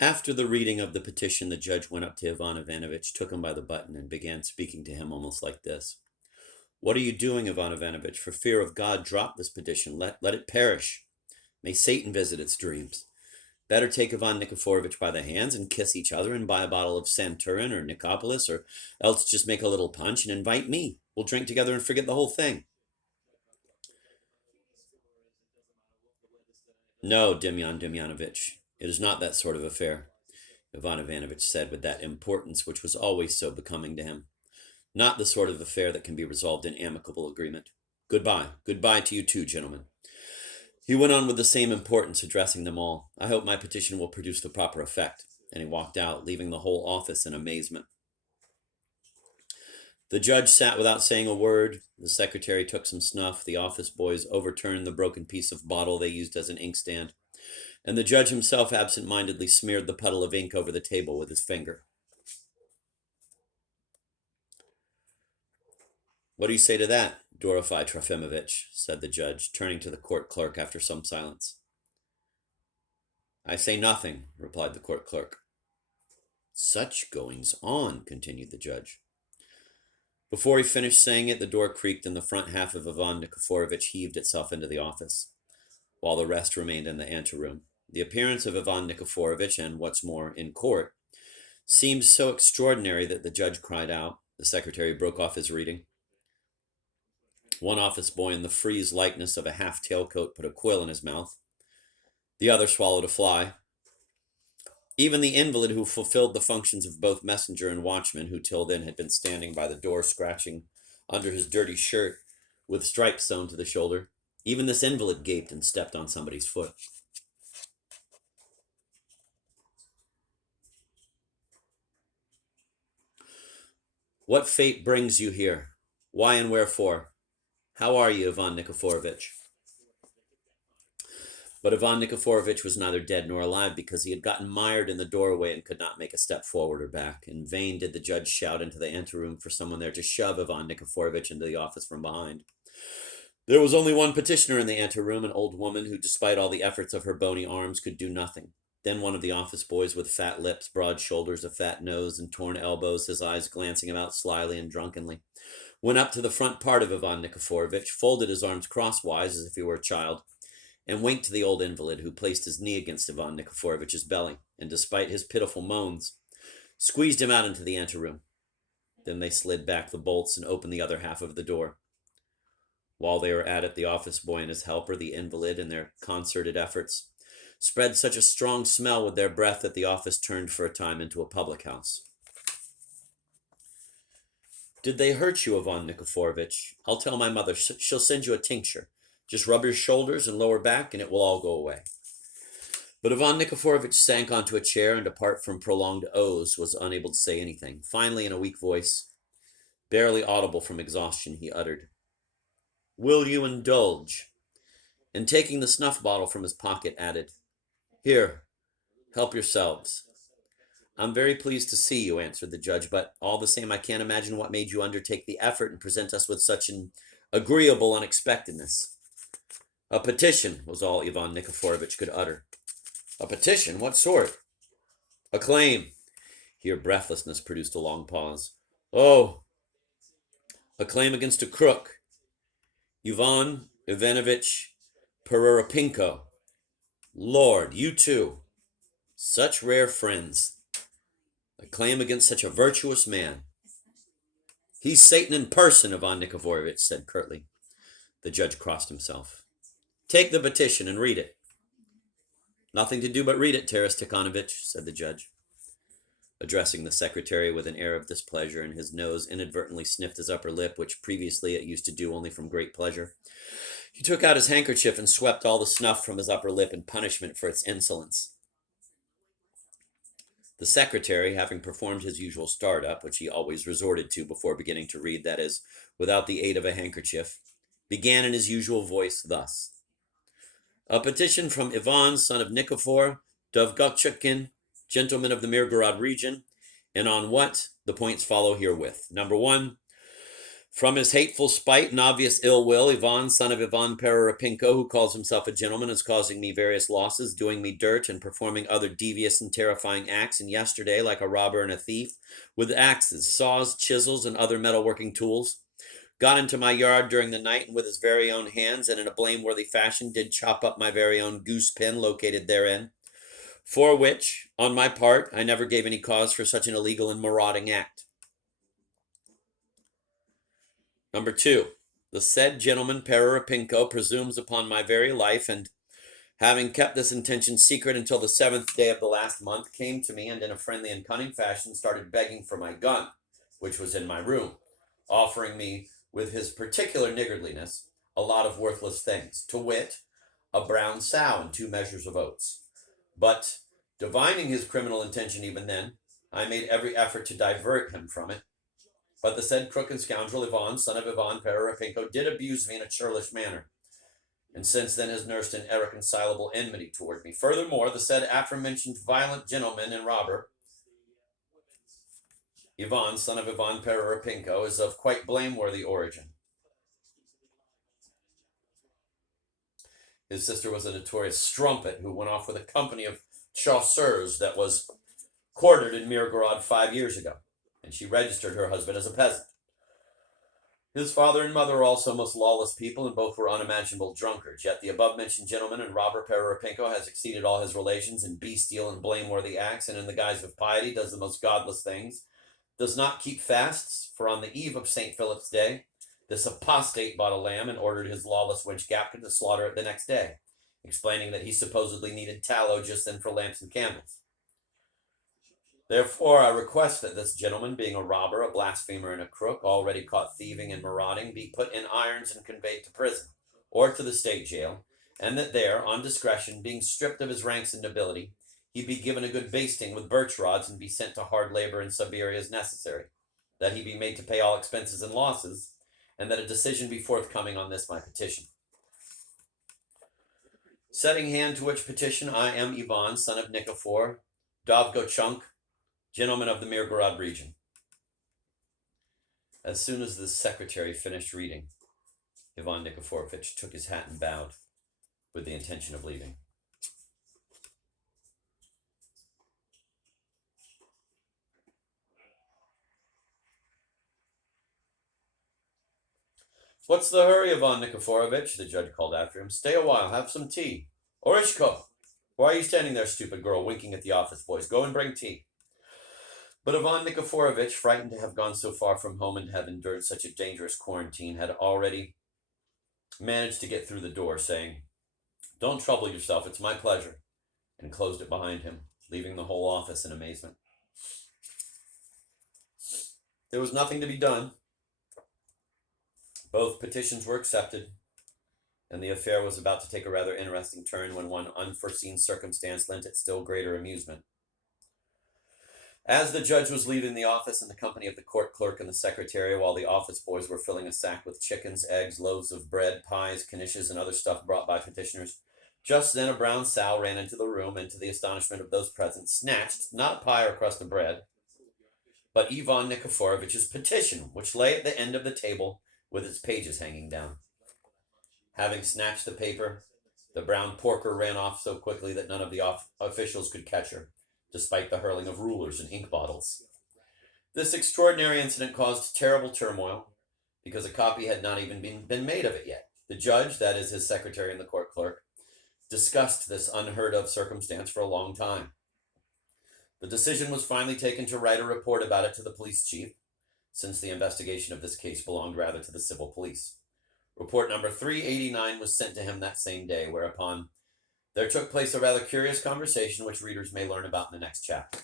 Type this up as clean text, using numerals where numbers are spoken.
After the reading of the petition, the judge went up to Ivan Ivanovitch, took him by the button, and began speaking to him almost like this. What are you doing, Ivan Ivanovitch? For fear of God, drop this petition. Let it perish. May Satan visit its dreams. Better take Ivan Nikiforovitch by the hands and kiss each other and buy a bottle of Santorin or Nicopolis, or else just make a little punch and invite me. We'll drink together and forget the whole thing. No, Demyan Demyanovitch, it is not that sort of affair, Ivan Ivanovitch said with that importance which was always so becoming to him. Not the sort of affair that can be resolved in amicable agreement. Goodbye. Goodbye to you too, gentlemen. He went on with the same importance, addressing them all. I hope my petition will produce the proper effect. And he walked out, leaving the whole office in amazement. The judge sat without saying a word. The secretary took some snuff. The office boys overturned the broken piece of bottle they used as an inkstand. And the judge himself absent-mindedly smeared the puddle of ink over the table with his finger. What do you say to that, Dorofei Trofimovich? Said the judge, turning to the court clerk after some silence. I say nothing, replied the court clerk. Such goings on, continued the judge. Before he finished saying it, the door creaked and the front half of Ivan Nikiforovitch heaved itself into the office, while the rest remained in the anteroom. The appearance of Ivan Nikiforovitch, and what's more, in court, seemed so extraordinary that the judge cried out. The secretary broke off his reading. One office boy in the frieze likeness of a half tailcoat put a quill in his mouth. The other swallowed a fly. Even the invalid who fulfilled the functions of both messenger and watchman, who till then had been standing by the door scratching under his dirty shirt with stripes sewn to the shoulder, even this invalid gaped and stepped on somebody's foot. What fate brings you here? Why and wherefore? How are you, Ivan Nikiforovitch? But Ivan Nikiforovitch was neither dead nor alive, because he had gotten mired in the doorway and could not make a step forward or back. In vain did the judge shout into the anteroom for someone there to shove Ivan Nikiforovitch into the office from behind. There was only one petitioner in the anteroom, an old woman who, despite all the efforts of her bony arms, could do nothing. Then one of the office boys with fat lips, broad shoulders, a fat nose, and torn elbows, his eyes glancing about slyly and drunkenly, went up to the front part of Ivan Nikiforovitch, folded his arms crosswise as if he were a child, and winked to the old invalid, who placed his knee against Ivan Nikiforovitch's belly, and despite his pitiful moans, squeezed him out into the anteroom. Then they slid back the bolts and opened the other half of the door. While they were at it, the office boy and his helper, the invalid, in their concerted efforts, spread such a strong smell with their breath that the office turned for a time into a public house. Did they hurt you, Ivan Nikiforovitch? I'll tell my mother. She'll send you a tincture. Just rub your shoulders and lower back, and it will all go away. But Ivan Nikiforovitch sank onto a chair, and apart from prolonged oaths, was unable to say anything. Finally, in a weak voice, barely audible from exhaustion, he uttered, Will you indulge? And taking the snuff bottle from his pocket, added, Here, help yourselves. I'm very pleased to see you, answered the judge, but all the same I can't imagine what made you undertake the effort and present us with such an agreeable unexpectedness. A petition was all Ivan Nikiforovitch could utter. A petition? What sort? A claim. Here breathlessness produced a long pause. Oh, a claim against a crook. Ivan Ivanovitch Pererapinko. Lord, you too. Such rare friends. A claim against such a virtuous man. He's Satan in person, Ivan Nikiforovitch said curtly. The judge crossed himself. Take the petition and read it. Nothing to do but read it, Taras Tikhonovitch, said the judge, addressing the secretary with an air of displeasure, and his nose inadvertently sniffed his upper lip, which previously it used to do only from great pleasure. He took out his handkerchief and swept all the snuff from his upper lip in punishment for its insolence. The secretary, having performed his usual start-up, which he always resorted to before beginning to read, that is, without the aid of a handkerchief, began in his usual voice thus. A petition from Ivan, son of Nikifor, Dovgotchkin, gentleman of the Mirgorod region, and on what? The points follow herewith. Number 1, From his hateful spite and obvious ill will, Ivan, son of Ivan Pererapinko, who calls himself a gentleman, is causing me various losses, doing me dirt, and performing other devious and terrifying acts, and yesterday, like a robber and a thief, with axes, saws, chisels, and other metalworking tools, got into my yard during the night, and with his very own hands, and in a blameworthy fashion, did chop up my very own goose pin located therein, for which, on my part, I never gave any cause for such an illegal and marauding act. Number 2, the said gentleman Pererapinko presumes upon my very life, and having kept this intention secret until the 7th day of the last month, came to me and in a friendly and cunning fashion started begging for my gun, which was in my room, offering me, with his particular niggardliness, a lot of worthless things, to wit, a brown sow and 2 measures of oats. But, divining his criminal intention even then, I made every effort to divert him from it. But the said crook and scoundrel Ivan, son of Ivan Pererapinko, did abuse me in a churlish manner, and since then has nursed an irreconcilable enmity toward me. Furthermore, the said aforementioned violent gentleman and robber, Ivan, son of Ivan Pererapinko, is of quite blameworthy origin. His sister was a notorious strumpet who went off with a company of chasseurs that was quartered in Mirgorod 5 years ago, and she registered her husband as a peasant. His father and mother were also most lawless people, and both were unimaginable drunkards. Yet the above-mentioned gentleman and robber Pererapinko has exceeded all his relations in bestial and blameworthy acts, and in the guise of piety does the most godless things, does not keep fasts, for on the eve of St. Philip's Day, this apostate bought a lamb and ordered his lawless wench Gapka to slaughter it the next day, explaining that he supposedly needed tallow just then for lamps and candles. Therefore, I request that this gentleman, being a robber, a blasphemer, and a crook, already caught thieving and marauding, be put in irons and conveyed to prison, or to the state jail, and that there, on discretion, being stripped of his ranks and nobility, he be given a good basting with birch rods and be sent to hard labor in Siberia as necessary, that he be made to pay all expenses and losses, and that a decision be forthcoming on this my petition. Setting hand to which petition, I am Ivan, son of Nikifor, Dovgochunk, gentleman of the Mirgorod region. As soon as the secretary finished reading, Ivan Nikiforovich took his hat and bowed, with the intention of leaving. What's the hurry, Ivan Nikiforovich? The judge called after him. Stay a while, have some tea. Orishko, why are you standing there, stupid girl, winking at the office boys? Go and bring tea. But Ivan Nikiforovich, frightened to have gone so far from home and have endured such a dangerous quarantine, had already managed to get through the door, saying, Don't trouble yourself, it's my pleasure, and closed it behind him, leaving the whole office in amazement. There was nothing to be done. Both petitions were accepted, and the affair was about to take a rather interesting turn when one unforeseen circumstance lent it still greater amusement. As the judge was leaving the office in the company of the court clerk and the secretary, while the office boys were filling a sack with chickens, eggs, loaves of bread, pies, knishes, and other stuff brought by petitioners, just then a brown sow ran into the room, and to the astonishment of those present, snatched, not pie or crust of bread, but Ivan Nikiforovich's petition, which lay at the end of the table with its pages hanging down. Having snatched the paper, the brown porker ran off so quickly that none of the officials could catch her, despite the hurling of rulers and ink bottles. This extraordinary incident caused terrible turmoil, because a copy had not even been made of it yet. The judge, that is his secretary and the court clerk, discussed this unheard of circumstance for a long time. The decision was finally taken to write a report about it to the police chief, since the investigation of this case belonged rather to the civil police. Report number 389 was sent to him that same day, whereupon there took place a rather curious conversation which readers may learn about in the next chapter.